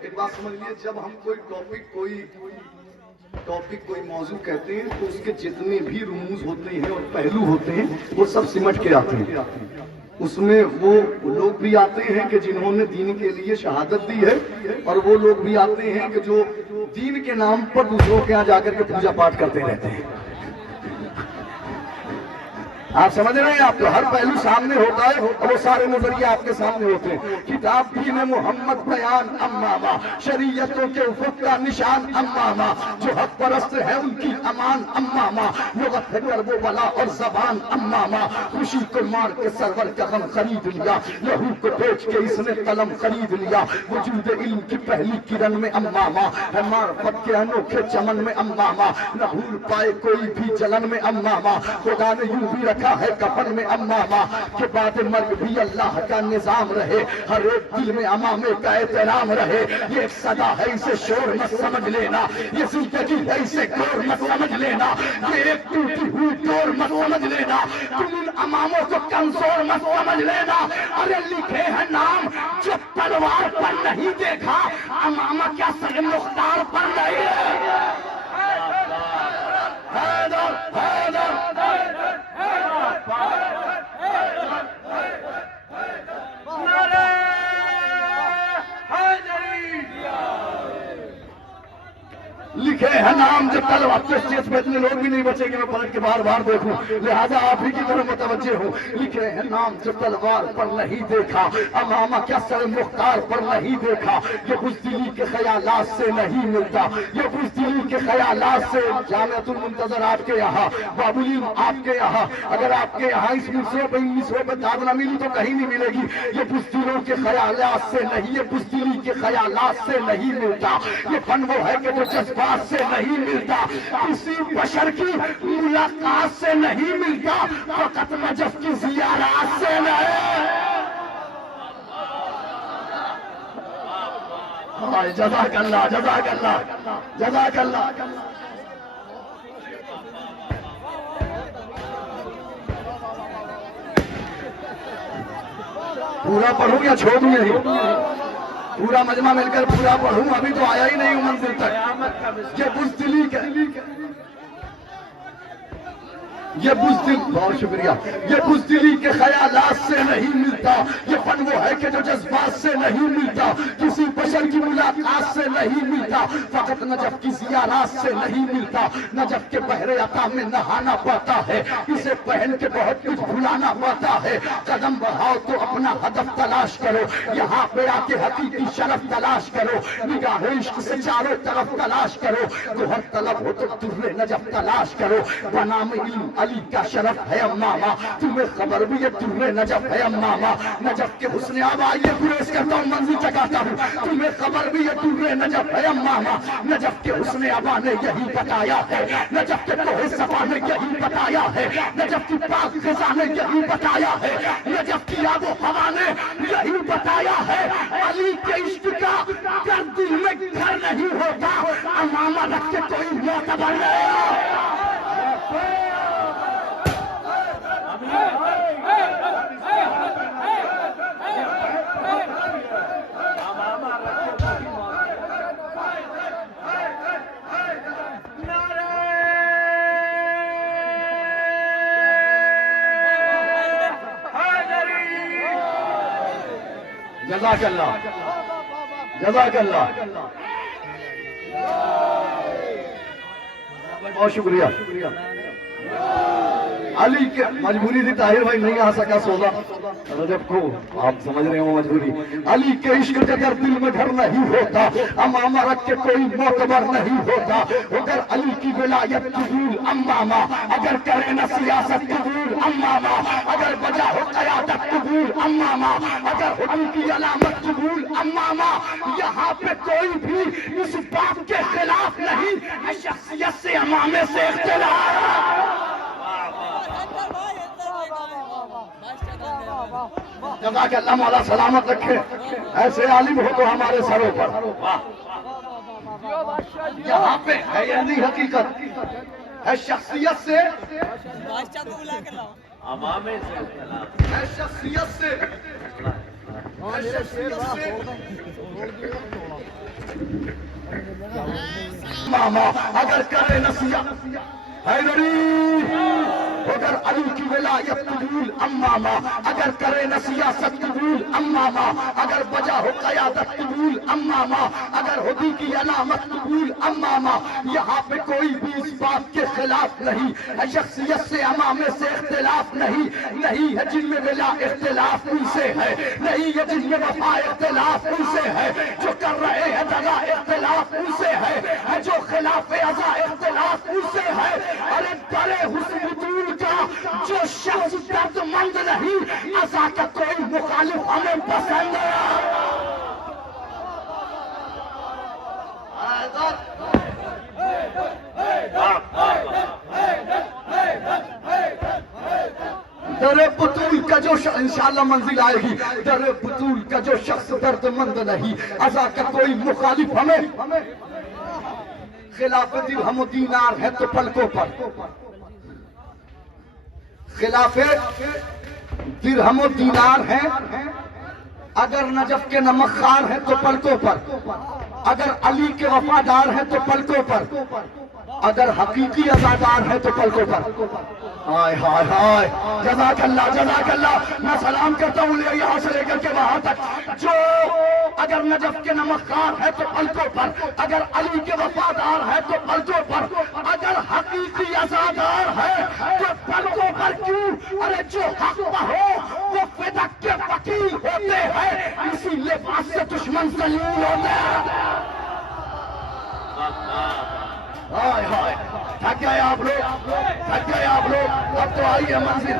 ایک بات سمجھ لیجیے، جب ہم کوئی ٹاپک کوئی موضوع کہتے ہیں تو اس کے جتنے بھی رموز ہوتے ہیں اور پہلو ہوتے ہیں وہ سب سمٹ کے آتے ہیں. اس میں وہ لوگ بھی آتے ہیں کہ جنہوں نے دین کے لیے شہادت دی ہے، اور وہ لوگ بھی آتے ہیں کہ جو دین کے نام پر دوسروں کے یہاں جا کر کے پوجا پاٹ کرتے رہتے ہیں. آپ سمجھ رہے ہیں؟ آپ کو ہر پہلو سامنے ہوتا ہے اور وہ سارے نظریے آپ کے سامنے ہوتے ہیں. کتاب دین محمد بیان امامہ، شریعتوں کے افق کا نشان امامہ، جو حق پرست ہے ان کی امان امامہ، لغت ہے کرب و بلا اور زبان امامہ، خوشی کو مار کے سرور کا غم خرید لیا، لہو کو بیچ کے اس نے قلم خرید لیا، وجود علم کی پہلی کرن میں امامہ ہے، معرفت کے انوکھے چمن میں امامہ، نہ بھول پائے کوئی بھی جلن میں امامہ، خدا نے یوں بھی رکھا ہے کفن میں امامہ کہ بعد مرگ بھی اللہ کا نظام رہے، ہر ایک دل میں امامے کا احترام رہے. یہ ایک صدا ہے، اسے شور مت سمجھ لینا، یہ زندگی ہے، اسے گور مت سمجھ لینا، یہ ایک ٹوٹی ہوئی ڈور مت سمجھ لینا، تم ان اماموں کو کمزور مت سمجھ لینا. ارے لکھے ہیں نام جو تلوار پر نہیں دیکھا، امامہ کیا سر مختار پر نہیں ہے. حیدر حیدر لکھے ہیں نام جو کل واپس اسٹیج پہ اتنے لوگ بھی نہیں بچے کہ میں پلٹ کے بار بار دیکھوں، لہذا آپ ہی کی طرف متوجہ ہوں. لکھے ہیں نام جو تلوار پر نہیں دیکھا، امامہ کیا سر مختار پر نہیں دیکھا، یہ بزدلی کے خیالات سے نہیں ملتا، یہ بزدلی کے خیالات سے. جامعۃ المنتظر آپ کے یہاں، باب العلم آپ کے یہاں، اگر آپ کے یہاں اس مصرے پہ 1900 پہ داد نہ ملی تو کہیں نہیں ملے گی. یہ بزدلوں کے خیالات سے نہیں، یہ بزدلی کے خیالات سے نہیں ملتا. یہ فن وہ ہے کہ جو جذبات سے نہیں ملتا، کسی بشر کی ملاقات سے نہیں ملتا، فقط نجف کی زیارات سے نہیں. جزاک اللہ جزاک اللہ جزاک اللہ. پورا پڑھوں یا چھوڑوں یہی؟ پورا مجمع مل کر پورا پڑھوں؟ ابھی تو آیا ہی نہیں ہوں منزل تک. یہ بزدلی کے بہت شکریہ. یہ بزدلی کے خیالات سے نہیں ملتا، یہ فن وہ ہے کہ جو جذبات سے نہیں ملتا، کسی بشر کی ملاقات سے نہیں ملتا، فقط نجف کی زیارات سے نہیں ملتا. نجف کے بحر عطا میں نہانا پڑتا ہے، اسے پہن کے بہت کچھ بھلانا پڑتا ہے. قدم بڑھاؤ تو اپنا ہدف تلاش کرو، یہاں پہ آ کے حقیقی شرف تلاش کرو، نگاہ عشق سے چاروں طرف تلاش کرو، گوہر طلب ہو تو در نجف تلاش کرو. بنام علم علی کا شرف ہے امامہ، تمہیں خبر بھی یہ در نجف ہے امامہ. نجف کے حسن آبا یہ گریز کرتا ہوں، منزل چکاتا ہوں، تمہیں خبر بھی یہ در نجف ہے امامہ. نجف کے حسن آبا نے یہی بتایا ہے، نجف کے کوہ صفا نے یہی بتایا ہے، نجف کی پاک فضا نے یہی بتایا ہے، نجف کی آب و ہوا نے یہی بتایا ہے. علی کے عشق کا گر دل میں گھر نہیں ہوتا، امامہ رکھ کے کوئی معتبر نہیں. جزاک اللہ جزاک اللہ. بہت شکریہ. علی کے مجبوری تھی، طاہر بھائی نہیں آ سکا سودا رجب کو، آپ سمجھ رہے ہو مجبوری. علی کے عشق کے اگر دل میں گھر نہیں ہوتا، امامہ رکھ کے کوئی معتبر نہیں ہوتا. اگر علی کی ولایت قبول امامہ، اگر کرے نہ سیاست قبول امامہ، اگر بجا ہو قیادت قبول امامہ، اگر حکم کی علامت قبول امامہ. یہاں پہ کوئی بھی اس بات کے خلاف نہیں، شخصیت سے امامے سے اختلاف. جزاک اللہ، مولا سلامت رکھے. ایسے عالم ہو تو ہمارے سروں پر. یہاں پہ ہے یعنی حقیقت ہے، شخصیت سے امامے سے ہے، شخصیت سے اماما اگر کرے نصیحت حیدری اگر علی کی ولایت قبول اماما اگر کرے نہ سیاست قبول اماما اگر بجا ہو قیادت قبول اماما اگر ہدی کی علامت قبول اماما یہاں پہ کوئی بھی اس بات کے خلاف نہیں ہے شخصیت سے امامے سے اختلاف نہیں ہے جن میں ولا اختلاف ان سے ہے نہیں ہے جن میں وفا اختلاف ان سے ہے جو کر رہے ہیں دغا اختلاف ان سے ہے جو خلاف ازا اختلاف ان سے ہے ارے بڑے حسن بطول کا جو شخص درد مند نہیں ازا کا کوئی مخالف ہمیں پسند ہے در بطول کا جو انشاءاللہ منزل آئے گی در بطول کا جو شخص درد مند نہیں ازا کا کوئی مخالف ہمیں خلاف درہم و دینار ہے تو پلکوں پر خلاف درہم و دینار ہے اگر نجف کے نمک خوار ہے تو پلکوں پر اگر علی کے وفادار ہے تو پلکوں پر اگر حقیقی عزادار ہے تو پلکوں پر ہائے ہائے ہائے جزاک اللہ میں سلام کرتا ہوں یہاں سے لے کر کے وہاں تک جو اگر نجف کے نمک خوار ہے تو پلکوں پر اگر علی کے وفادار ہے تو پلکوں پر اگر حقیقی عزادار ہے تو پلکوں پر کیوں ارے جو حق ہو وہ فدق کے وکیل ہوتے ہیں اسی لباس سے دشمن سلیل ہوتے ہیں ہائے ہائے تھک گئے آپ لوگ اب تو آئیے منزل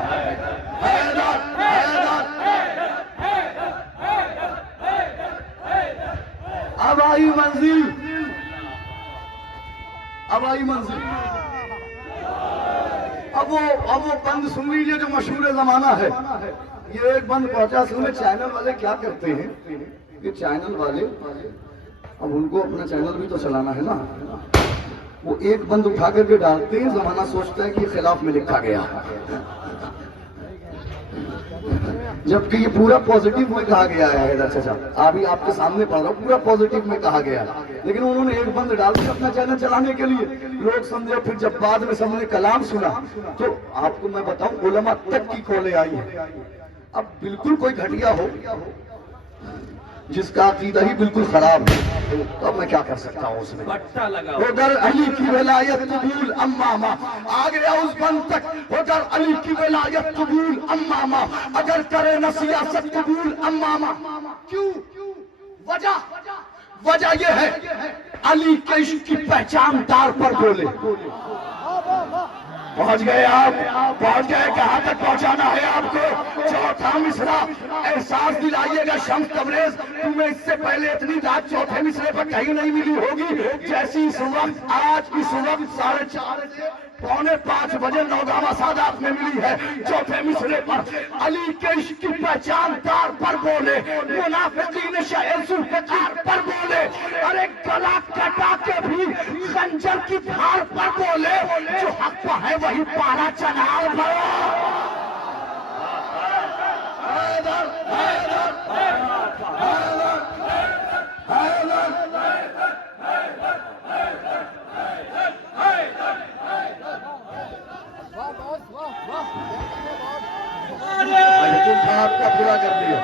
اب آئی منزل اب وہ بند سن لیجیے جو مشہور زمانہ ہے یہ ایک بند پہنچا اصل میں چینل والے کیا کرتے ہیں یہ چینل والے اب ان کو اپنا چینل بھی تو چلانا ہے نا وہ ایک بند اٹھا کر کے ڈالتے ہیں زمانہ سوچتا ہے کہ خلاف میں لکھا گیا جبکہ یہ پورا پوزیٹیو میں کہا گیا ہے حیدر چچا ابھی آپ کے سامنے پڑھ رہا ہوں پورا پوزیٹیو میں کہا گیا لیکن انہوں نے ایک بند ڈال دیا اپنا چینل چلانے کے لیے لوگ سمجھے پھر جب بعد میں سب نے کلام سنا تو آپ کو میں بتاؤں علماء تک کی کولیں آئی ہیں اب بالکل کوئی گھٹیا ہو جس کا عقیدہ ہی بالکل خراب ہے تو اب میں کیا کر سکتا ہوں اس میں ادھر علی کی ولایت قبول اماما آ گیا اس بند تک ادھر علی کی ولایت قبول اماما اگر کرے نہ سیاست قبول اماما کیوں وجہ یہ ہے علی کے عشق کی پہچان دار پر بولے پہنچ گئے کہاں تک پہنچانا ہے آپ کو چوتھا مصرع احساس دلائیے گا شمس تبریز تمہیں اس سے پہلے اتنی رات چوتھے مصرے پر کہیں نہیں ملی ہوگی جیسی اس وقت آج اس وقت 4:30 4:45 بجے نوگاما سادات میں ملی ہے چوتھے مصرے پر علی کے عشق کی پہچان دار پر بولے منافقین شہر ذوالفقار پر بولے ارے گلا کٹا کے بھی خنجر کی دھار پر بولے جو حق پہ ہے وہی پارا چنار بھرا آپ کا پورا کر دیا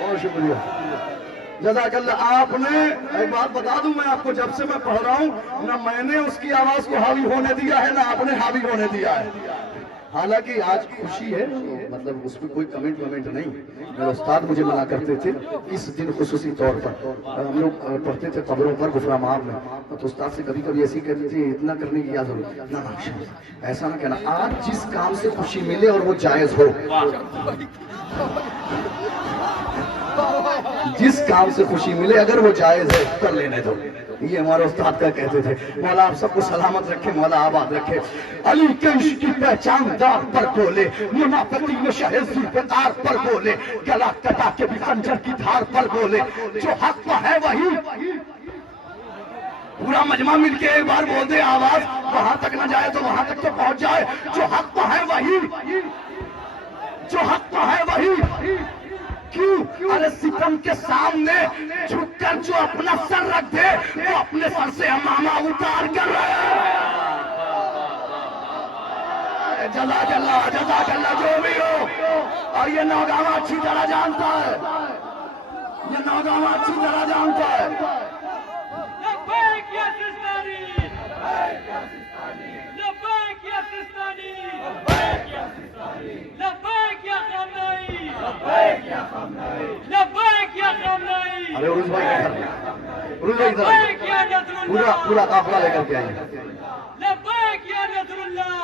بہت شکریہ جزاک اللہ آپ نے ایک بات بتا دوں میں آپ کو جب سے میں پڑھ رہا ہوں نہ میں نے اس کی آواز کو حاوی ہونے دیا ہے نہ آپ نے حاوی ہونے دیا ہے حالانکہ آج خوشی ہے مطلب اس میں کوئی کمنٹ نہیں میرے استاد مجھے منع کرتے تھے اس دن خصوصی طور پر ہم لوگ پڑھتے تھے قبروں پر غفران معاف میں تو استاد سے کبھی ایسی کہتے تھے اتنا کرنے کی کیا ضرورت نہ ایسا نہ کہنا آج جس کام سے خوشی ملے اور وہ جائز ہو جس کام سے خوشی ملے اگر وہ جائز ہے کر لینے دو یہ ہمارے استاد کا کہتے تھے مولا آپ سب کو سلامت رکھے مولا آباد رکھے علی کے عشق کی پہچان دار پر بولے منافقین شہر ذوالفقار پر بولے گلا کٹا کے بھی خنجر کی دھار پر بولے جو حق پہ ہے وہی پورا مجمع مل کے ایک بار بول دے آواز وہاں تک نہ جائے تو وہاں تک تو پہنچ جائے جو حق پہ ہے وہی جو حق پہ ہے وہی کیوں؟ ارے ستم کے سامنے جھک کر جو اپنا سر رکھ دے وہ اپنے سر سے امامہ اتار کر جزاک اللہ جو بھی ہو. اور یہ نوجوان اچھی طرح جانتا ہے، یہ نوجوان اچھی طرح جانتا ہے. لبیک یا سستانی، لبیک یا سستانی، لبیک یا خامنئی، لبیک یا خامنئی، ارے عروج بھائی کیا کر رہے ہیں؟ عروج بھائی لبیک یا ادھر نصر اللہ، پورا قافلہ لے کر کے آئیں. لبیک یا نصر اللہ،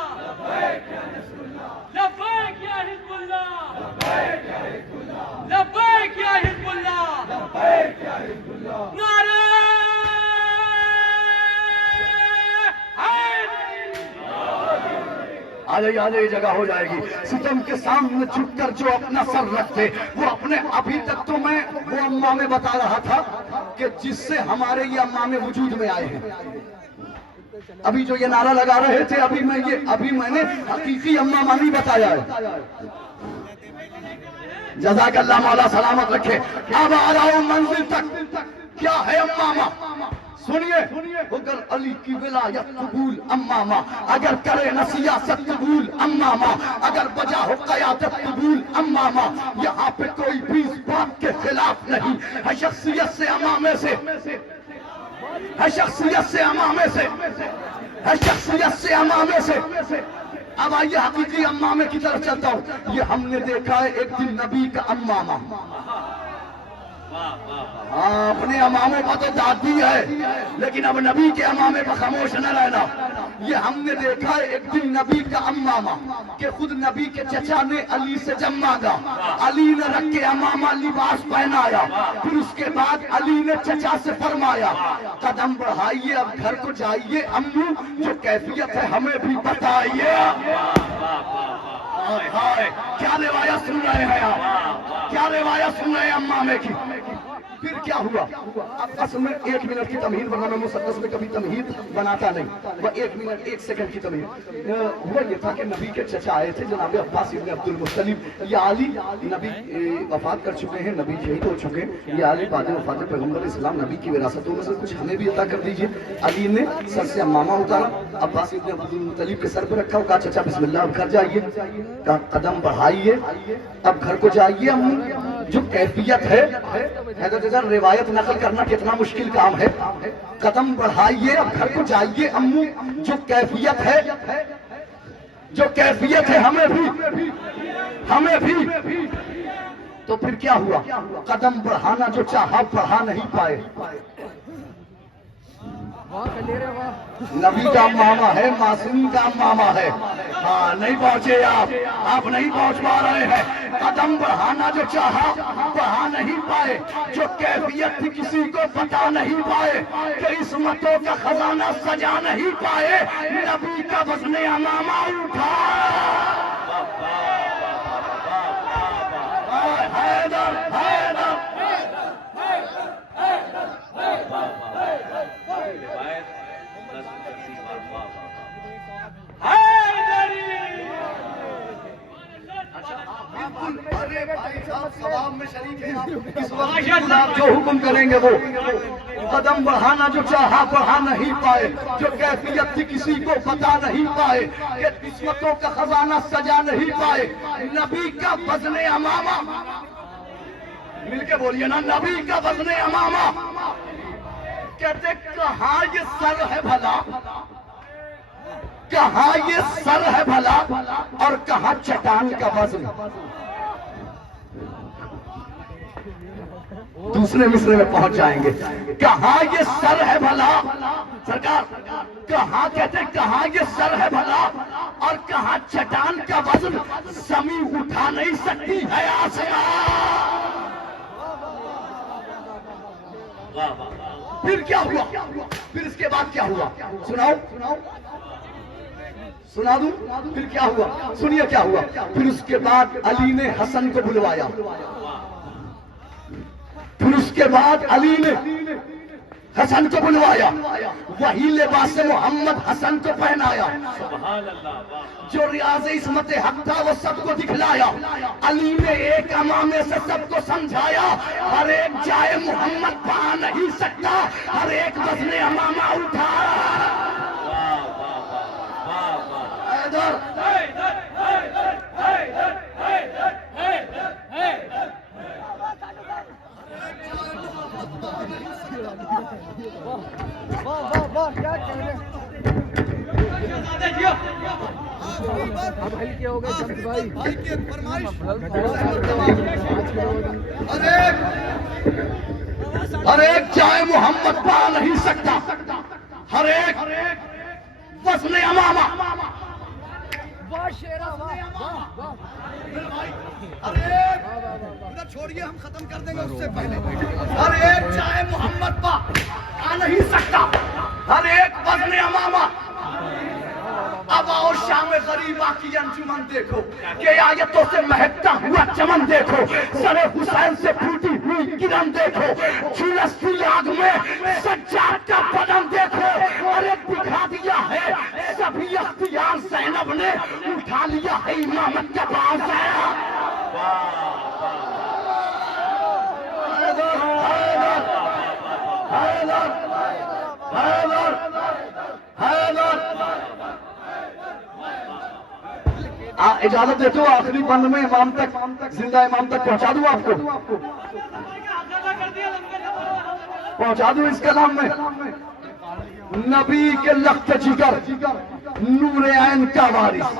لبیک یا حزب اللہ، لبیک یا حزب اللہ، نعرہ آ جائیے جگہ ہو جائے گی. ستم کے سامنے جھک کر جو اپنا سر رکھتے وہ اپنے، ابھی تک تو میں وہ امامے بتا رہا تھا کہ جس سے ہمارے یہ امامے وجود میں آئے ہیں. ابھی جو یہ نعرہ لگا رہے تھے ابھی میں نے حقیقی امامہ نہیں بتایا ہے. جزاک اللہ مولا سلامت رکھے. اب آ رہا ہوں منزل تک. کیا ہے امامہ؟ سنیے، اگر علی کی ولایت قبول امامہ، اگر کرے نہ سیاست قبول امامہ، اگر بجا ہو قیادت قبول امامہ، یہاں پہ کوئی بھی اس بات کے خلاف نہیں ہے. شخصیت سے امامے سے ہے، شخصیت سے امامے سے ہے، شخصیت سے امامے سے. اب آئیے حقیقی امامے کی طرف چلتا ہوں. یہ ہم نے دیکھا ہے ایک دن نبی کا امامہ. ہاں اپنے اماموں کا تو دادی ہے لیکن اب نبی کے امامے پر خاموش نہ رہنا. یہ ہم نے دیکھا ہے ایک دن نبی کا امامہ کہ خود نبی کے چچا نے علی سے جب مانگا، علی نے رکھ کے امامہ لباس پہنایا. پھر اس کے بعد علی نے چچا سے فرمایا قدم بڑھائیے، اب گھر کو جائیے، امو جو کیفیت ہے ہمیں بھی بتائیے. کیا روایت سن رہے ہیں آپ؟ کیا روایت سن رہے ہیں امامے کی؟ پھر کیا ہوا؟ اب اصل میں 1 منٹ کی تمہید، ورنہ میں مسدس میں کبھی تمہید بناتا نہیں، وہ 1 منٹ 1 سیکنڈ کی تمہید. ہوا یہ تھا کہ نبی کے چچا آئے تھے جناب عباس ابن عبد المطلب. یہ علی نبی وفات کر چکے ہیں، نبی شہید ہو چکے ہیں. یہ علی بعد وفات پیغمبر اسلام نبی کی وراثتوں میں سے کچھ ہمیں بھی عطا کر دیجئے. علی نے سر سے امامہ اتارا، عباس ابن عبد المطلب کے سر پہ رکھا، کہا چچا بسم اللہ اب گھر جائیے، کہا قدم بڑھائیے، اب گھر کو جائیے. جو کیفیت ہے حضرت روایت نقل کرنا کتنا مشکل کام ہے. قدم بڑھائیے، اب گھر کو جائیے امو، جو کیفیت ہے، جو کیفیت ہے ہمیں بھی. تو پھر کیا ہوا؟ قدم بڑھانا جو چاہا بڑھا نہیں پائے. نبی کا امامہ ہے، معصوم کا امامہ ہے. ہاں نہیں پہنچے آپ نہیں پہنچ پا رہے ہیں. قدم بڑھانا جو چاہا بڑھا نہیں پائے، جو کیفیت تھی کسی کو بتا نہیں پائے، کہ عصمتوں کا خزانہ سجا نہیں پائے. نبی کا وزن امامہ اٹھا. حیدر حیدر جو حکم کریں گے وہ. قدم بڑھانا جو چاہا بڑھا نہیں پائے، جو کیفیت تھی کسی کو بتا نہیں پائے، کہ قسمتوں کا خزانہ سجا نہیں پائے. نبی کا وزن امامہ، مل کے بولیے نا، نبی کا وزن امامہ. کہتے کہاں یہ سر ہے بھلا، کہاں یہ سر ہے بھلا، اور کہاں چٹان کا وزن. دوسرے مصرے میں پہنچ جائیں گے. کہاں یہ سر ہے بھلا، سرکار کہاں کہتے کہاں یہ سر ہے بھلا، اور کہاں چٹان کا وزن زمین اٹھا نہیں سکتی ہے آسمان. پھر کیا ہوا؟ پھر اس کے بعد کیا ہوا؟ سنا دوں؟ پھر کیا ہوا؟ سنیے کیا ہوا. پھر اس کے بعد علی نے حسن کو بلوایا. پھر اس کے بعد علی نے حسن کو بلوایا، وہی لباس محمد حسن کو پہنایا، سبحان اللہ، واہ جو ریاض عصمت حق تھا وہ سب کو دکھلایا، علی نے ایک امامے سے سب کو سمجھایا، ہر ایک جائے محمد پا نہیں سکتا، ہر ایک وزن امامہ اٹھا۔ حیدر ہر ایک جائے محمد پا نہیں سکتا، ہر ایک وزن امامہ۔ ادھر چھوڑیے، ہم ختم کر دیں گے اس سے پہلے۔ ہر ایک چاہے محمد پا آ نہیں سکتا، ہر ایک وزن امامہ۔ اب آؤ شام غریبہ کی انجمن دیکھو، کہ آیتوں سے مہکتا ہوا چمن دیکھو، سر حسین سے پھوٹی ہوئی کرن دیکھو، جھلستی آگ میں سجاد کا بدن دیکھو، اور ایک دکھا دیا ہے سبھی اختیار، زینب نے اٹھا لیا ہے امامت کا باز ہے۔ حیدر حیدر حیدر اجازت دیتے ہو آخری بند میں امام تک، زندہ امام تک پہنچا دوں آپ کو، پہنچا دوں اس کلام میں۔ نبی کے لخت جگر، نور عین کا وارث،